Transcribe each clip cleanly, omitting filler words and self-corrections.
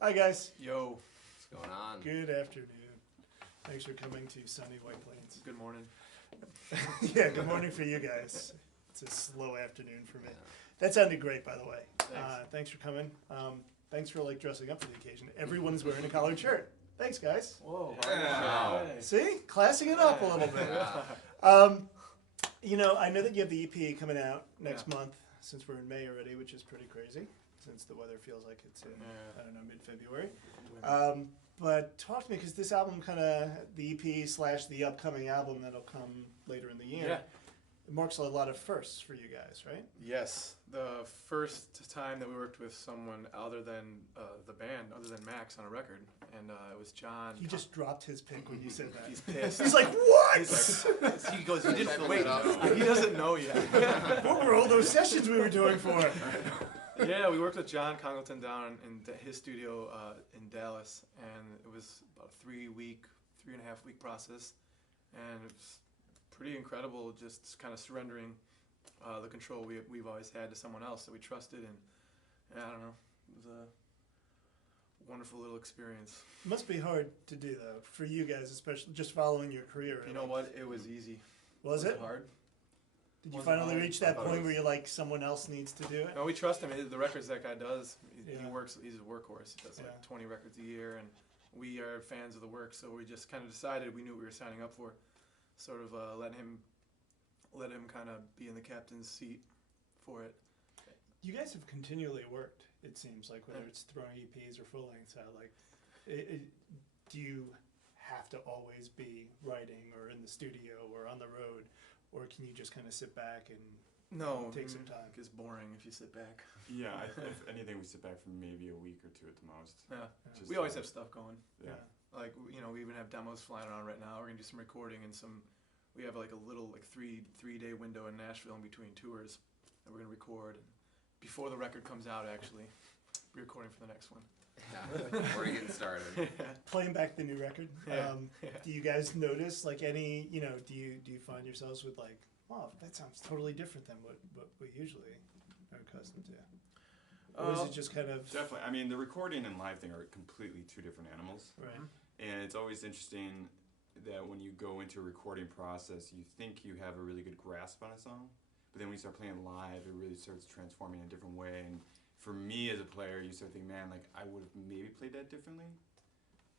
Hi, guys. Yo. What's going on? Good afternoon. Thanks for coming to sunny White Plains. Good morning. Yeah, good morning for you guys. It's a slow afternoon for me. Yeah. That sounded great, by the way. Thanks. Thanks for coming. Thanks for dressing up for the occasion. Everyone is wearing a collared shirt. Thanks, guys. Whoa. Yeah. Hey. See, classing it up a little bit. Yeah. I know that you have the EP coming out next month, since we're in May already, which is pretty crazy, since the weather feels like it's in, I don't know, mid-February. But talk to me, because this album the EP / the upcoming album that'll come later in the year, Yeah. it marks a lot of firsts for you guys, right? Yes. The first time that we worked with someone other than the band, other than Max on a record, and it was John. He just dropped his pick when you said that. He's pissed. He's like, what? He's like, he goes, you didn't Check wait. it out. He doesn't know yet. What were all those sessions we were doing for? Yeah, we worked with John Congleton down in his studio in Dallas, and it was about a 3.5 week process, and it was pretty incredible, just kind of surrendering the control we've always had to someone else that we trusted, and I don't know, it was a wonderful little experience. It must be hard to do, though, for you guys, especially just following your career. You know what? It was easy. Was it? hard? Did you Wasn't finally hard. reach that I thought it point where was- you're like, someone else needs to do it? No, we trust him. The records that guy does, he Yeah. works. He's a workhorse. He does like Yeah. 20 records a year, and we are fans of the work. So we just kind of decided we knew what we were signing up for. Sort of let him kind of be in the captain's seat for it. You guys have continually worked, it seems like, whether it's throwing EPs or full lengths out. Like, do you have to always be writing or in the studio or on the road, or can you just kind of sit back and No, take some time? It's boring if you sit back. Yeah, if anything, we sit back for maybe a week or two at the most. Yeah, Just, we always have stuff going. Yeah. Like we even have demos flying around right now. We're gonna do some recording and some. We have like a little three-day window in Nashville in between tours that we're gonna record before the record comes out. Actually, we're recording for the next one. Yeah. We're getting started. Playing back the new record, Yeah. do you guys notice, like, any, do you find yourselves with, like, oh, that sounds totally different than what we usually are accustomed to? Or is it just kind of... Definitely. I mean, the recording and live thing are completely two different animals. Right. And it's always interesting that when you go into a recording process, you think you have a really good grasp on a song, but then when you start playing live, it really starts transforming in a different way. And for me as a player, you start thinking, man, like, I would have maybe played that differently.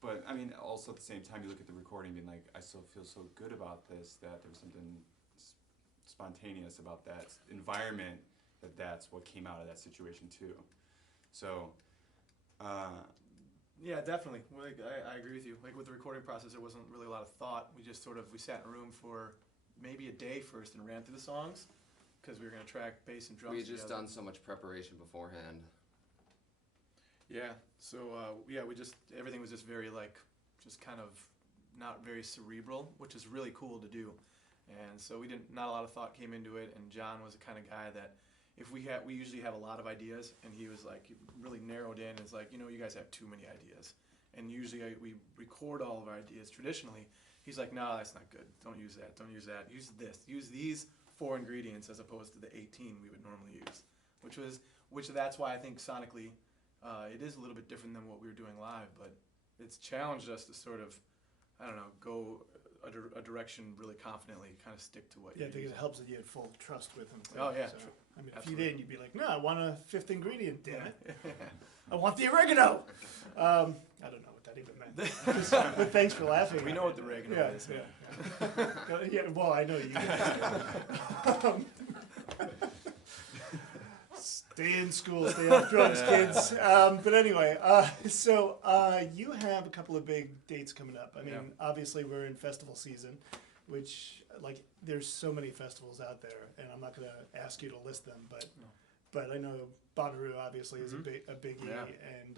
But, I mean, also at the same time, you look at the recording and being like, I still feel so good about this, that there was something spontaneous about that environment, that's what came out of that situation too. So, Yeah, definitely. Like, I agree with you. Like with the recording process, there wasn't really a lot of thought. We just we sat in a room for maybe a day first and ran through the songs because we were going to track bass and drums. We had just together. done so much preparation beforehand. Yeah. So everything was just very just kind of not very cerebral, which is really cool to do. And so not a lot of thought came into it. And John was the kind of guy that if we usually have a lot of ideas, and he was like, really narrowed in. It's like, you guys have too many ideas. And usually we record all of our ideas traditionally. He's like, no, that's not good. Don't use that. Don't use that. Use this. Use these 4 ingredients as opposed to the 18 we would normally use. Which that's why I think sonically it is a little bit different than what we were doing live. But it's challenged us to sort of, I don't know, go a direction really confidently, kind of stick to what Yeah, I you think use. it helps that you had full trust with him. Oh, yeah. So, I mean, if Absolutely. you didn't, you'd be like, no, I want a 5th ingredient, damn it. I want the oregano. I don't know what that even meant. But thanks for laughing. We at know it. what the oregano Yeah, is. yeah. Yeah, well, I know you guys do. Stay in school, stay off drugs, kids. But anyway, so you have a couple of big dates coming up. I mean, Yeah. obviously we're in festival season, which, like, there's so many festivals out there, and I'm not going to ask you to list them, but I know Bonnaroo obviously is a biggie, Yeah. and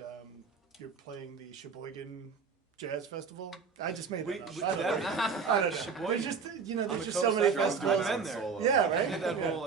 you're playing the Sheboygan Jazz Festival. I just made We- that up. we- I don't know. that- I don't know. Sheboygan. There's just, On there's the just so many coast, I've festivals. been there. Yeah, I right? did that Yeah. whole